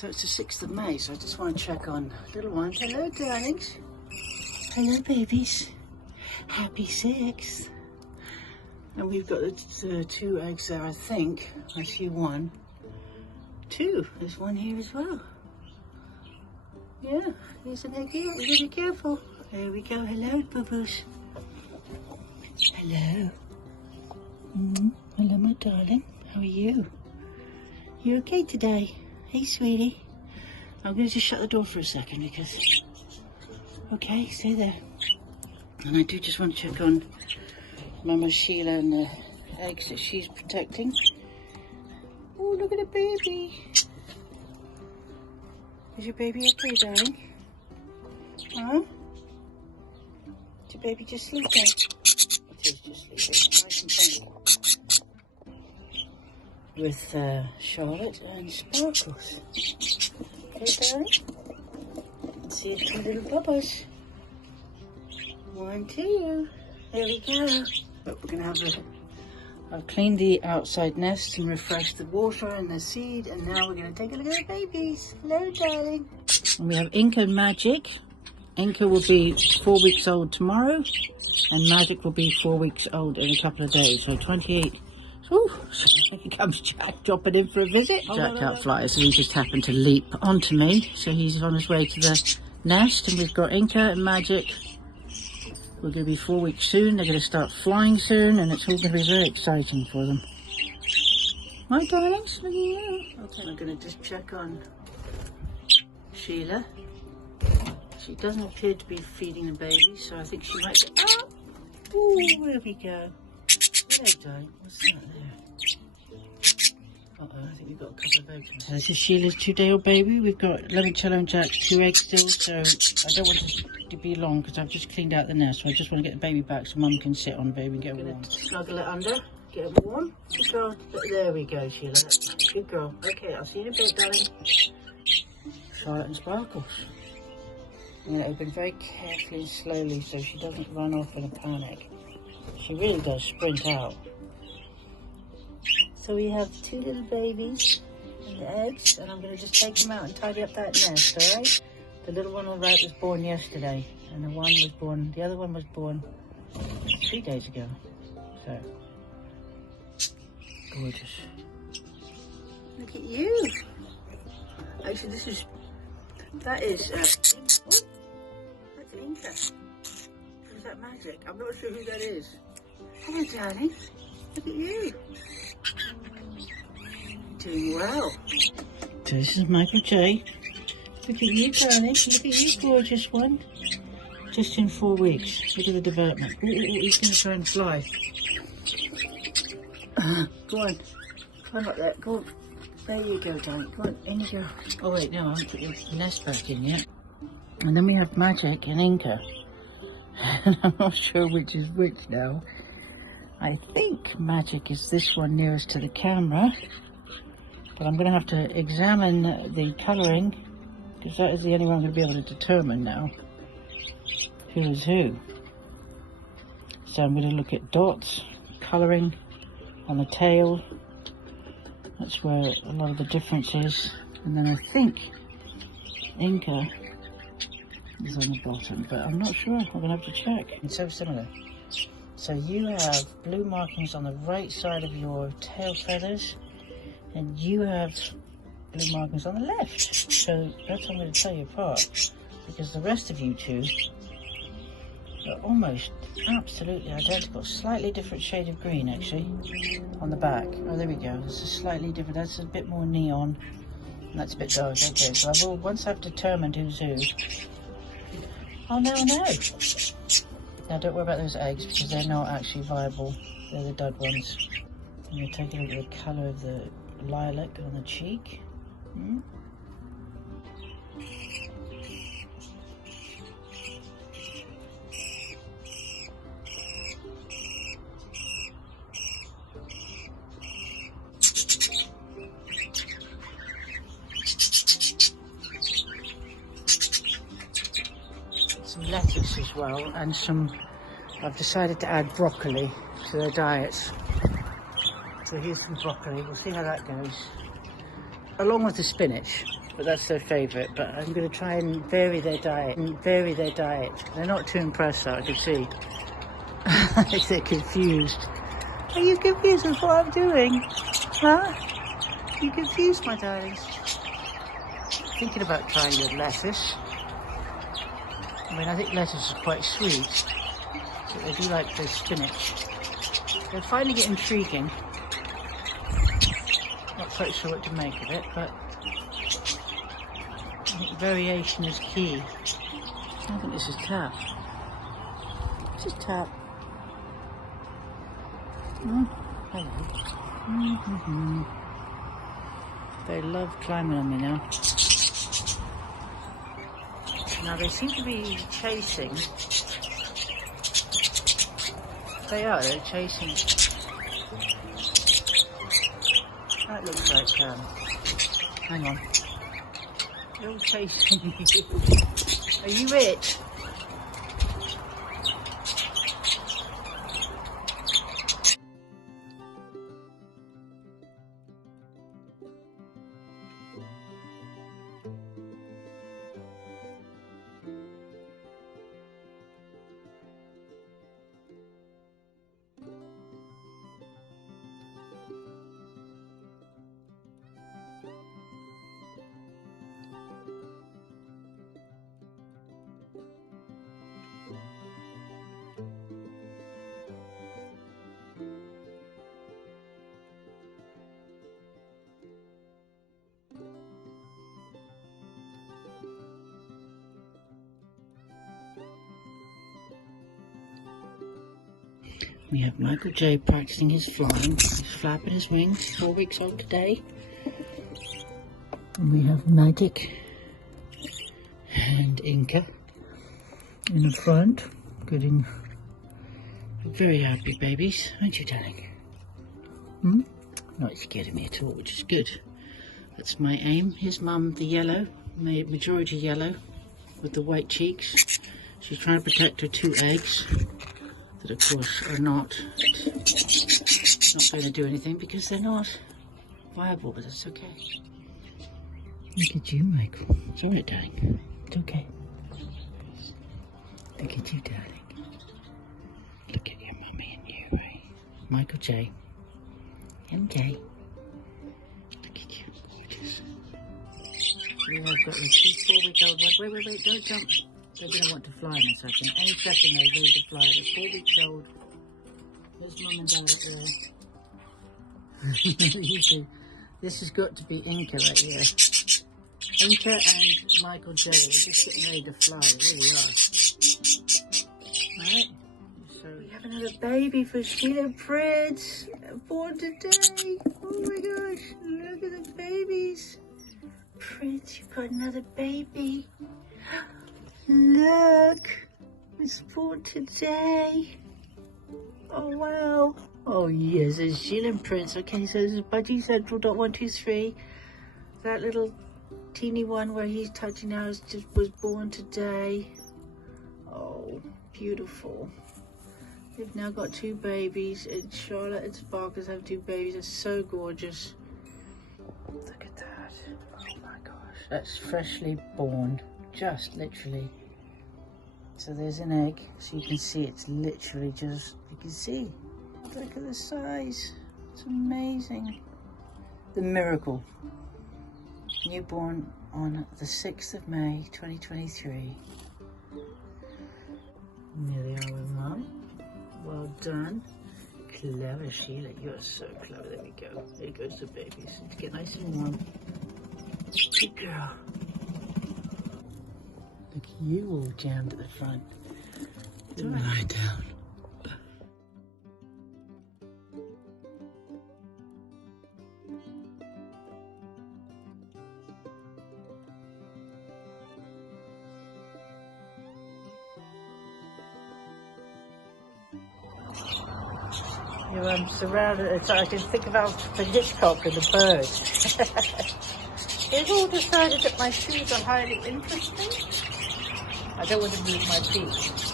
So it's the 6th of May, so I just want to check on little ones. Hello, darlings. Hello, babies. Happy 6th. And we've got the 2 eggs there, I think. I see 1. 2. There's 1 here as well. Yeah, there's an egg here. We gotta be careful. There we go. Hello, boo-boos. Hello. Hello, my darling. How are you? You okay today? Hey, sweetie. I'm going to just shut the door for a second because... Okay, stay there. And I do just want to check on Mama SHEILA and the eggs that she's protecting. Oh, look at the baby. Is your baby okay, darling? Huh? Is your baby just sleeping? It is just sleeping. Nice and pink. With Charlotte and Sparkles. Okay, darling? Let's see if 2 little bubbles. 1, 2. There we go. But we're going to have the... I've cleaned the outside nest and refreshed the water and the seed, and now we're going to take a look at the babies. Hello, darling. And we have Inca and Magic. Inca will be 4 weeks old tomorrow, and Magic will be 4 weeks old in a couple of days, so 28. Ooh, so here comes Jack dropping in for a visit. Jack out flies, and he just happened to leap onto me, so he's on his way to the nest, and we've got Inca and Magic. We're going to be 4 weeks soon. They're going to start flying soon, and it's all going to be very exciting for them. My darlings, look at you. Okay, I'm going to just check on SHEILA. She doesn't appear to be feeding the baby, so I think she might be... Oh! Ooh, there we go. Hello, darling. What's that there? Uh-oh, I think we've got a couple of eggs. So this is SHEILA's 2-day-old baby. We've got Limoncello and Jack's 2 eggs still, so I don't want it to be long because I've just cleaned out the nest, so I just want to get the baby back so Mum can sit on the baby and get warm. Snuggle it under, get it warm. Good girl. There we go, SHEILA. Good girl. Okay, I'll see you in a bit, darling. Charlotte and Sparkles. I'm going to open very carefully and slowly so she doesn't run off in a panic. She really does sprint out. So we have 2 little babies and the eggs, and I'm going to just take them out and tidy up that nest, alright? The little one on the right was born yesterday, and the other one was born 3 days ago. So, gorgeous. Look at you. Actually, that is Inca. Is that Magic? I'm not sure who that is. Hello, darling. Look at you. Doing well. So this is Michael J. Look at you, darling. Look at you, gorgeous one. Just in 4 weeks. Look at the development. Ooh, he's going to try and fly. Go on. Climb up there. Go on. There you go, darling. Go on. In you go. Oh, wait, no, I haven't put your nest back in yet. And then we have Magic and Inca. And I'm not sure which is which now. I think Magic is this one nearest to the camera. But I'm going to have to examine the colouring, because that is the only one I'm going to be able to determine now who is who. So I'm going to look at dots, colouring on the tail. That's where a lot of the difference is. And then I think Inca is on the bottom, but I'm not sure. I'm going to have to check. It's so similar. So you have blue markings on the right side of your tail feathers, and you have blue markings on the left. So that's what I'm going to tell you apart, because the rest of you two are almost absolutely identical. Slightly different shade of green, actually, on the back. Oh, there we go. This is slightly different. That's a bit more neon. And that's a bit dark. Okay, so I will, once I've determined who's who, I'll now know. Now don't worry about those eggs because they're not actually viable. They're the dud ones. I'm going to take a look at the colour of the lilac on the cheek. Some lettuce as well, and I've decided to add broccoli to their diets. So here's some broccoli, we'll see how that goes. Along with the spinach, but that's their favourite. But I'm going to try and vary their diet. They're not too impressed, though, I can see. They're confused. Are you confused with what I'm doing? Huh? You confused, my darlings? Thinking about trying with lettuce. I mean, I think lettuce is quite sweet, but they do like the spinach. They're finding it intriguing. Not quite sure what to make of it, but I think variation is key. I think this is Tap. This is Tap. Hello. They love climbing on me now. Now they seem to be chasing. They're chasing. That looks like, hang on. They're all chasing you. Are you it? We have Michael J practicing his flying. He's flapping his wings, 4 weeks old today. And we have Magic and Inca in the front, getting very happy babies, aren't you, darling? Not scared of me at all, which is good. That's my aim. Here's Mum, the yellow, majority yellow, with the white cheeks. She's trying to protect her 2 eggs. That of course are not going to do anything because they're not viable, but that's okay. Look at you, Michael. It's alright, darling. It's okay. Look at you, darling. Look at your mummy and you, right? Michael J. MJ. Look at you, gorgeous. We have got the 2 4-week-old ones. Wait, don't jump. They're going to want to fly in a second. Any second they're ready to fly. They're 4 weeks old. There's Mum and Dad You two. This has got to be Inca right here. Inca and Michael J. They're just getting ready to fly. They really are. Alright. So we have another baby for Sheila Prince. Born today. Oh my gosh. Look at the babies. Prince, you've got another baby. Look, it's born today. Oh wow. Oh yes, it's Sheila Prince. Okay, so this is Budgie Central .123. That little teeny one where he's touching now was born today. Oh, beautiful. They've now got 2 babies. And Charlotte and Sparkles have 2 babies. They're so gorgeous. Look at that. Oh my gosh. That's freshly born. Just literally. So there's an egg, so you can see it's literally just, you can see, look at the size, it's amazing. The miracle. Newborn on the 6th of May, 2023. And there they are with Mum. Well done. Clever, Sheila, you're so clever. There we go. There goes the babies. To get nice and warm. Good girl. Look at you all jammed at the front. Lie down. I'm surrounded, so I can think about the Hitchcock and the birds. They've all decided that my shoes are highly interesting. I don't want to lose my feet.